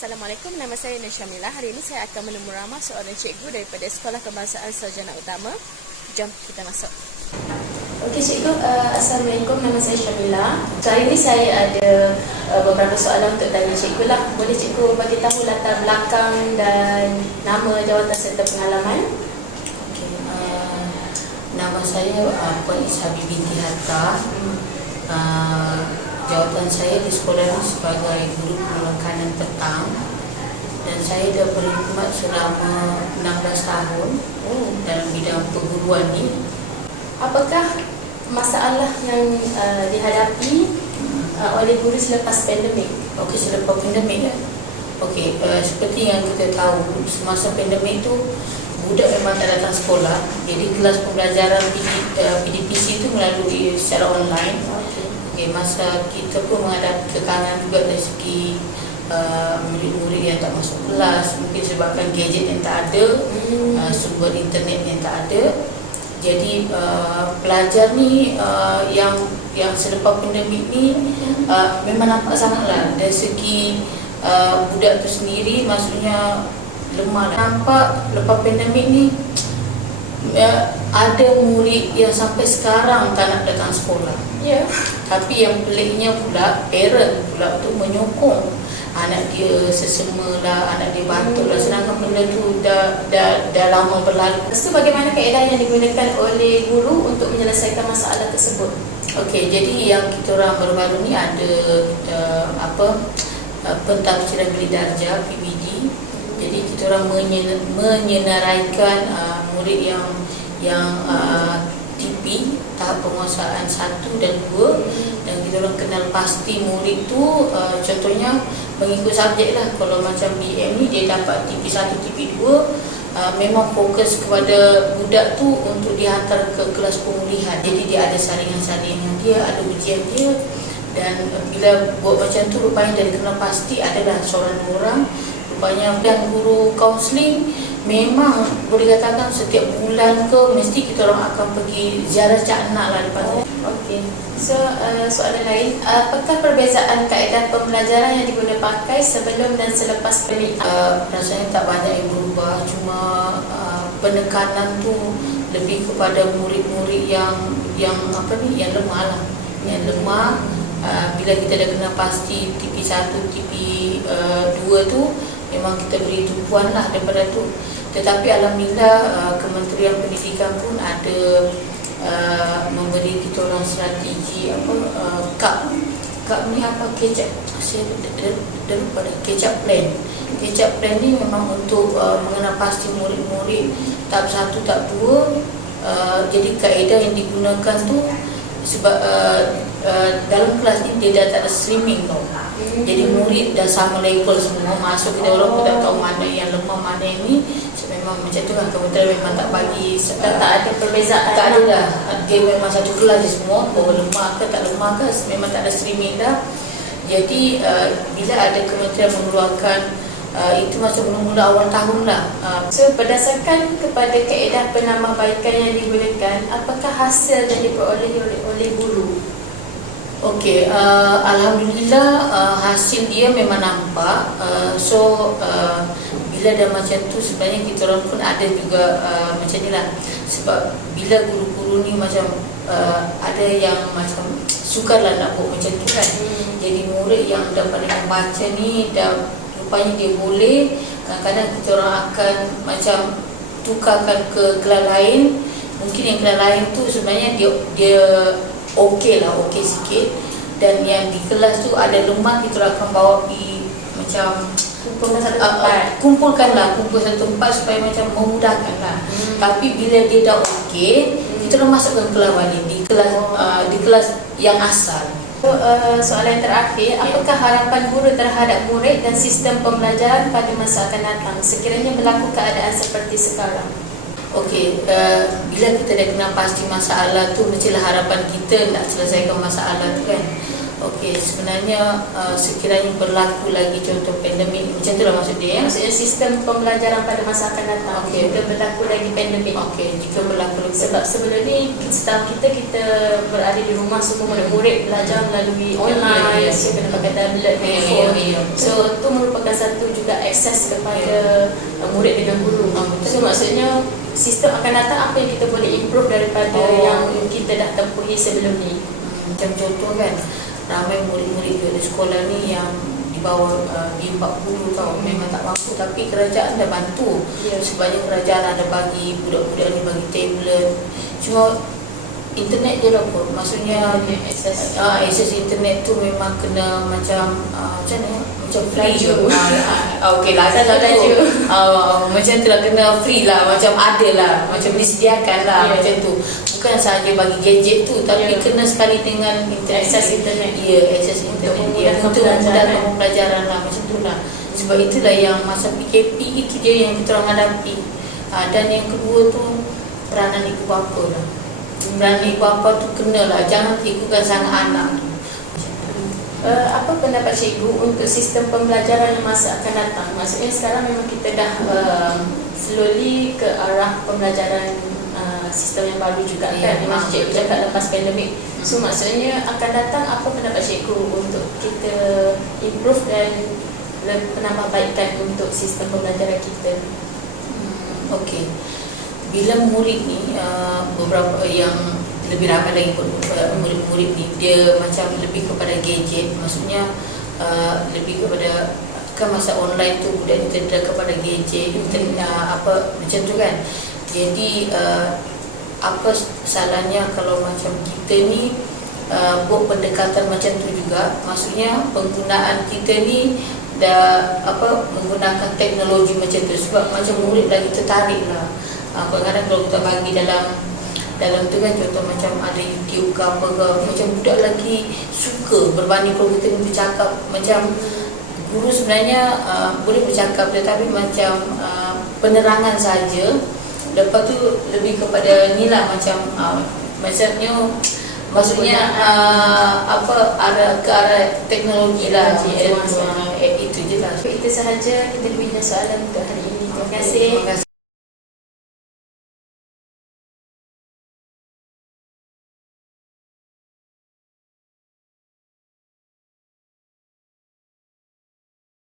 Assalamualaikum, nama saya Nur Syamilah. Hari ini saya akan menemu ramah seorang cikgu daripada Sekolah Kebangsaan Sarjana Utama. Jom kita masuk. Okey cikgu, Assalamualaikum, nama saya Syamilah. Hari ini saya ada beberapa soalan untuk tanya cikgu lah. Boleh cikgu bagi tahu latar belakang dan nama, jawatan serta pengalaman? Okay, nama saya Puan Ishabi binti Hatta. Jawatan saya di sekolah ini sebagai guru penekanan petang, dan saya dah berkhidmat selama 16 tahun dalam bidang perguruan ni. Apakah masalah yang dihadapi oleh guru selepas pandemik? Okey, selepas pandemik kan. Okey, seperti yang kita tahu, semasa pandemik tu budak memang tak datang sekolah. Jadi kelas pembelajaran PDPC itu melalui secara online. Okay, masa kita pun menghadapi tekanan juga dari segi murid-murid yang tak masuk kelas, mungkin sebabkan gadget yang tak ada, sumber internet yang tak ada. Jadi pelajar ni yang selepas pandemik ni memang nampak sangatlah dari segi budak tu sendiri, maksudnya lemah. Nampak lepas pandemik ni ada murid yang sampai sekarang tak nak datang sekolah. Ya. Tapi yang peliknya pula, parent pula tu menyokong anak dia sesama lah, anak dia batuk lah, sedangkan benda tu dah lama berlalu. So, bagaimana kaedah yang digunakan oleh guru untuk menyelesaikan masalah tersebut? Okey, jadi yang kita orang baru-baru ni ada pentafsiran bilik darjah PBD. Jadi kita orang menyenaraikan murid yang TP, tahap penguasaan 1 dan 2, dan kita orang kenal pasti murid tu, contohnya mengikut subjek lah. Kalau macam BM ni dia dapat TP1, TP2, memang fokus kepada budak tu untuk dihantar ke kelas pemulihan. Jadi dia ada saringan-saringan dia, ada ujian dia, dan bila buat macam tu rupanya dari kenal pasti adalah seorang orang. Rupanya dan guru kaunseling memang boleh katakan setiap bulan ke mesti kita orang akan pergi ziarah Cak Nak lah lepas tu. Okey. So, soalan lain, apakah perbezaan kaedah pembelajaran yang diguna pakai sebelum dan selepas pandemik? Rasanya tak banyak yang berubah, cuma penekanan tu lebih kepada murid-murid yang lemah lah. Yang lemah, bila kita dah kena pasti TP1, TP2 tu memang kita beri tumpuan lah daripada tu. Tetapi alhamdulillah Kementerian Pendidikan pun ada memberi kita orang strategi KAP ni apa, kecap, saya dah lupa dah, kecap plan. Kecap plan ni memang untuk mengenal pasti murid-murid tahap 1, tahap 2. Jadi kaedah yang digunakan tu sebab dalam kelas ni dia dah tak ada streaming tau. Jadi murid dah sama level semua masuk, kita orang pun tak tahu mana yang lemah, mana yang ni. So, memang macam tu lah, kebetulan memang tak bagi, tak ada perbezaan. Tak ada lah, dia memang satu kelas je semua. Lemah ke tak lemah ke, memang tak ada streaming dah. Jadi bila ada kementerian mengeluarkan itu masa mula-mula awal tahun lah. So, berdasarkan kepada kaedah penambahbaikan yang digunakan, apakah hasil yang diperoleh oleh guru? Okey, alhamdulillah hasil dia memang nampak. Bila dah macam tu sebenarnya kita orang pun ada juga macam ni lah. Sebab bila guru-guru ni macam ada yang macam sukarlah nak buat macam tu kan. Jadi murid yang dah pandai membaca ni dah rupanya dia boleh, kadang-kadang kita orang akan macam tukarkan ke kelas lain. Mungkin yang kelas lain tu sebenarnya dia okey lah, okey sikit, dan yang di kelas tu ada lemah, kita akan bawa pergi macam kumpul satu tempat supaya macam memudahkan lah. Tapi bila dia dah okey, kita dah masukkan kelas balik di kelas yang asal. So, soalan yang terakhir, apakah harapan guru terhadap murid dan sistem pembelajaran pada masa akan datang sekiranya berlaku keadaan seperti sekarang? Okey, bila kita dah kenal pasti masalah tu, mestilah harapan kita nak selesaikan masalah tu kan. Okey, sebenarnya sekiranya berlaku lagi contoh pandemik macam tu lah maksud dia. Maksudnya sistem pembelajaran pada masa akan datang. Okey, jika berlaku lagi pandemik. Okey, jika berlaku lagi. Sebab sebelum ni setahu kita berada di rumah, semua murid-murid belajar melalui online, so kena pakai tablet, handphone. So itu merupakan satu akses kepada murid dengan guru. So maksudnya sistem akan datang apa yang kita boleh improve daripada yang kita dah tempuhi sebelum ni. Macam contoh kan, ramai murid-murid di sekolah ni yang di bawah B40 tau, memang tak mampu, tapi kerajaan dah bantu. Sebabnya kerajaan ada bagi budak-budak ni bagi tablet. Cuma internet je lah pun, maksudnya akses internet tu memang kena macam macam ni, macam free je. Okey lah, macam tu lah, kena free lah, macam ada lah, macam disediakan lah, macam tu. Bukan sahaja bagi gadget tu, tapi kena sekali dengan internet. Akses internet. Akses internet dia untuk memudahkan pembelajaran lah, macam tu lah. Sebab itulah yang masa PKP itu je yang kita orang hadapi. Dan yang kedua tu, peranan ibu bapa lah. Peranan ibu bapa tu kenalah, jangan ikutkan sangat anak tu. Apa pendapat cikgu untuk sistem pembelajaran yang masa akan datang? Maksudnya sekarang memang kita dah slowly ke arah pembelajaran sistem yang baru juga kan. Memang cikgu cakap lepas pandemik. So maksudnya akan datang, apa pendapat cikgu untuk kita improve dan penambahbaikan untuk sistem pembelajaran kita? Okey. Bila murid ni beberapa yang lebih ramai lagi murid-murid ni, dia macam lebih kepada gadget, maksudnya lebih kepada kan masa online tu budak dia kepada gadget, apa macam tu kan. Jadi apa salahnya kalau macam kita ni buat pendekatan macam tu juga, maksudnya penggunaan kita ni dah menggunakan teknologi macam tu, sebab macam murid lagi tertarik lah. Kadang-kadang kalau kita bagi dalam tu kan, contoh macam ada YouTube ke apa ke, macam budak lagi suka berbanding kalau kita bercakap. Macam guru sebenarnya boleh bercakap, tetapi macam penerangan saja. Lepas tu lebih kepada ni lah, macam maksudnya arah ke arah teknologi lah. Itu je lah. Itu sahaja kita punya soalan untuk hari ini. Terima kasih.